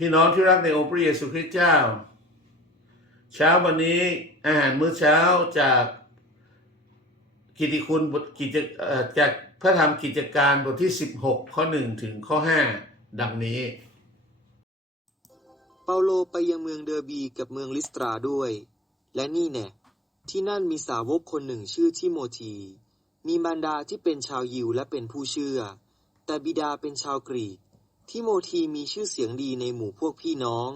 พี่น้องที่รักในองค์พระเยซูคริสต์เจ้า เช้าวันนี้อาหารมื้อเช้าจากกิติคุณบทกิจจากพระธรรมกิจการบทที่ 16 ข้อ 1 ถึงข้อ 5 ดังนี้ เปาโลไปยังเมืองเดอร์บีกับเมืองลิสตราด้วย และนี่แน่ที่นั่นมีสาวกคนหนึ่งชื่อทิโมธี มีมารดาที่เป็นชาวยิวและเป็นผู้เชื่อ แต่บิดาเป็นชาวกรีก ทิโมธีมีชื่อเสียงดีในหมู่พวกพี่น้อง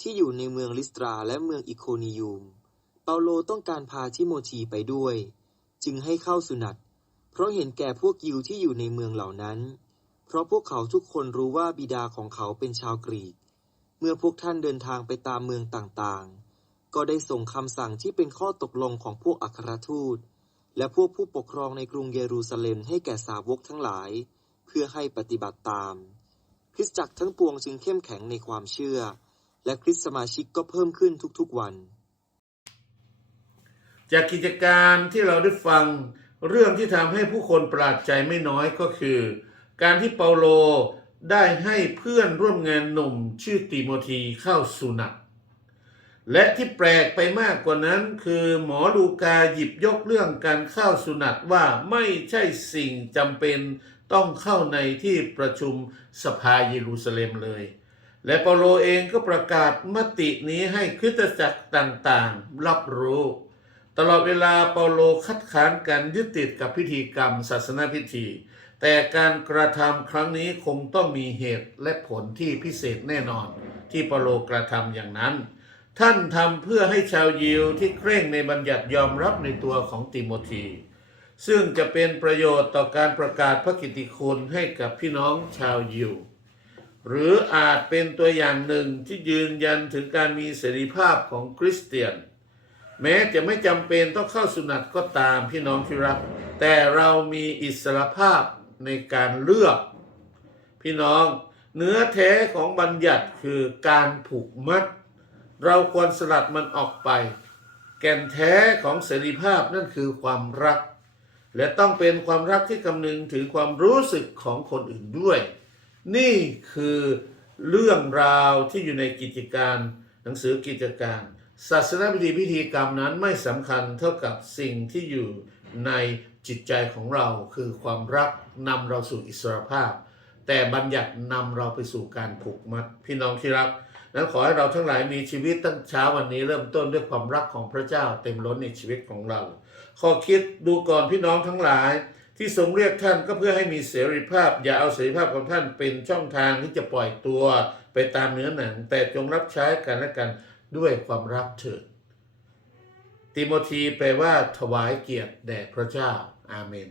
ที่อยู่ในเมืองลิสตราและเมืองอิโคนิยูม เปาโลต้องการพาทิโมธีไปด้วย จึงให้เข้าสุนัต เพราะเห็นแก่พวกยิวที่อยู่ในเมืองเหล่านั้น เพราะพวกเขาทุกคนรู้ว่าบิดาของเขาเป็นชาวกรีก เมื่อพวกท่านเดินทางไปตามเมืองต่างๆ ก็ได้ส่งคำสั่งที่เป็นข้อตกลงของพวกอัครทูต และพวกผู้ปกครองในกรุงเยรูซาเล็มให้แก่สาวกทั้งหลาย เพื่อให้ปฏิบัติตาม คริสตจักรทั้งปวงจึงเข้มแข็งในความเชื่อ และคริสตสมาชิกก็เพิ่มขึ้นทุกๆวัน จากกิจการที่เราได้ฟังเรื่องที่ทำให้ผู้คนประหลาดใจไม่น้อยก็คือ การที่เปาโลได้ให้เพื่อนร่วมงานหนุ่มชื่อติโมธีเข้าสุนัต และที่แปลกไปมากกว่านั้นคือหมอลูกาหยิบยกเรื่องการเข้าสุนัตว่าไม่ใช่สิ่งจำเป็นต้องเข้าในที่ประชุมสภาเยรูซาเล็มเลย และเปาโลเองก็ประกาศมตินี้ให้คริสตจักรต่างๆ รับรู้ ตลอดเวลาเปาโลคัดค้านการยึดติดกับพิธีกรรมศาสนาพิธี แต่การกระทำครั้งนี้คงต้องมีเหตุและผลที่พิเศษแน่นอน ที่เปาโลกระทำอย่างนั้น ท่านทำเพื่อให้ชาวยิวที่เคร่งในบัญญัติยอมรับในตัวของติโมธีซึ่งจะเป็นประโยชน์ต่อการประกาศพระกิตติคุณให้กับพี่น้องชาวยิว หรืออาจเป็นตัวอย่างหนึ่งที่ยืนยันถึงการมีเสรีภาพของคริสเตียน แม้จะไม่จำเป็นต้องเข้าสุนัตก็ตามพี่น้องที่รัก แต่เรามีอิสรภาพในการเลือก พี่น้องเนื้อแท้ของบัญญัติคือการผูกมัด เราควรสลัดมันออกไป แก่นแท้ของเสรีภาพนั่นคือความรัก และต้องเป็นความรักที่คำนึงถึงความรู้สึกของคนอื่นด้วย นี่คือเรื่องราวที่อยู่ในกิจการ หนังสือกิจการ ศาสนาพิธีพิธีกรรมนั้นไม่สำคัญเท่ากับสิ่งที่อยู่ในจิตใจของเราคือความรักนำเราสู่อิสรภาพ แต่บัญญัตินำเราไปสู่การผูกมัดพี่น้องที่รัก นั้นขอให้เราทั้งหลายมีชีวิตตั้งเช้าวันนี้เริ่มต้นด้วยความรักของพระเจ้าเต็มล้นในชีวิตของเราข้อคิดดูก่อนพี่น้องทั้งหลาย ที่ทรงเรียกท่านก็เพื่อให้มีเสรีภาพ อย่าเอาเสรีภาพของท่านเป็นช่องทางที่จะปล่อยตัวไปตามเนื้อหนัง แต่จงรับใช้กันและกันด้วยความรักเถิดติโมธีแปลว่าถวายเกียรติแด่พระเจ้า อาเมน